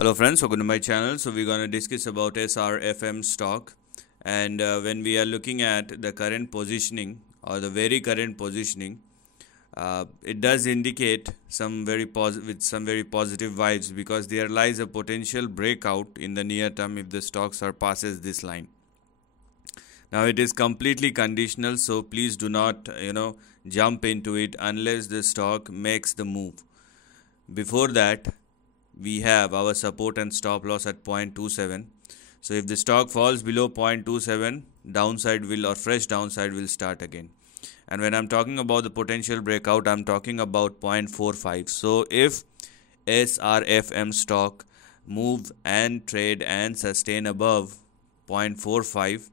Hello friends, welcome to my channel. So we're going to discuss about SRFM stock, and when we are looking at the current positioning or the very current positioning, it does indicate some with some very positive vibes, because there lies a potential breakout in the near term if the stock surpasses this line. Now it is completely conditional, so please do not jump into it unless the stock makes the move. Before that, we have our support and stop loss at 0.27. So if the stock falls below 0.27, downside will or fresh downside will start again. And when I'm talking about the potential breakout, I'm talking about 0.45. So if SRFM stock move and trade and sustain above 0.45,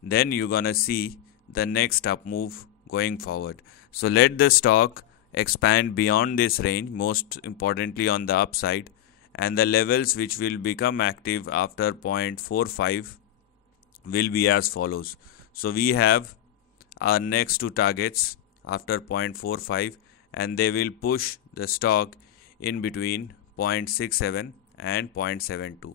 then you're gonna see the next up move going forward. So let the stock expand beyond this range, most importantly on the upside, and the levels which will become active after 0.45 will be as follows. So we have our next two targets after 0.45, and they will push the stock in between 0.67 and 0.72.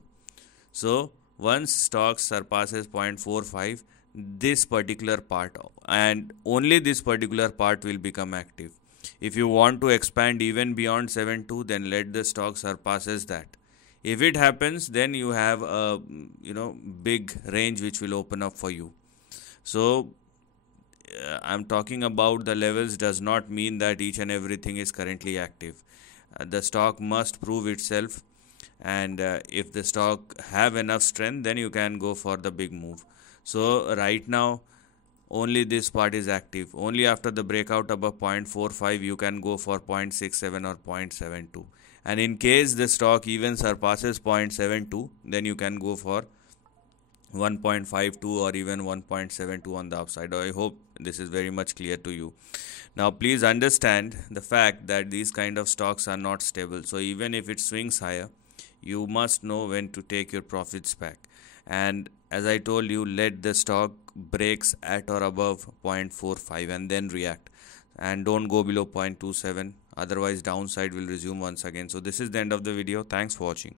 So once stock surpasses 0.45, this particular part and only this particular part will become active. If you want to expand even beyond 72, then let the stock surpasses that. If it happens, then you have a big range which will open up for you. So I'm talking about the levels does not mean that each and everything is currently active. The stock must prove itself, and if the stock have enough strength, then you can go for the big move. So right now only this part is active. Only after the breakout above 0.45 you can go for 0.67 or 0.72, and in case the stock even surpasses 0.72, then you can go for 1.52 or even 1.72 on the upside. I hope this is very much clear to you. Now please understand the fact that these kind of stocks are not stable, so even if it swings higher, you must know when to take your profits back. And as I told you, let the stock breaks at or above 0.45 and then react, and don't go below 0.27, otherwise downside will resume once again. So this is the end of the video. Thanks for watching.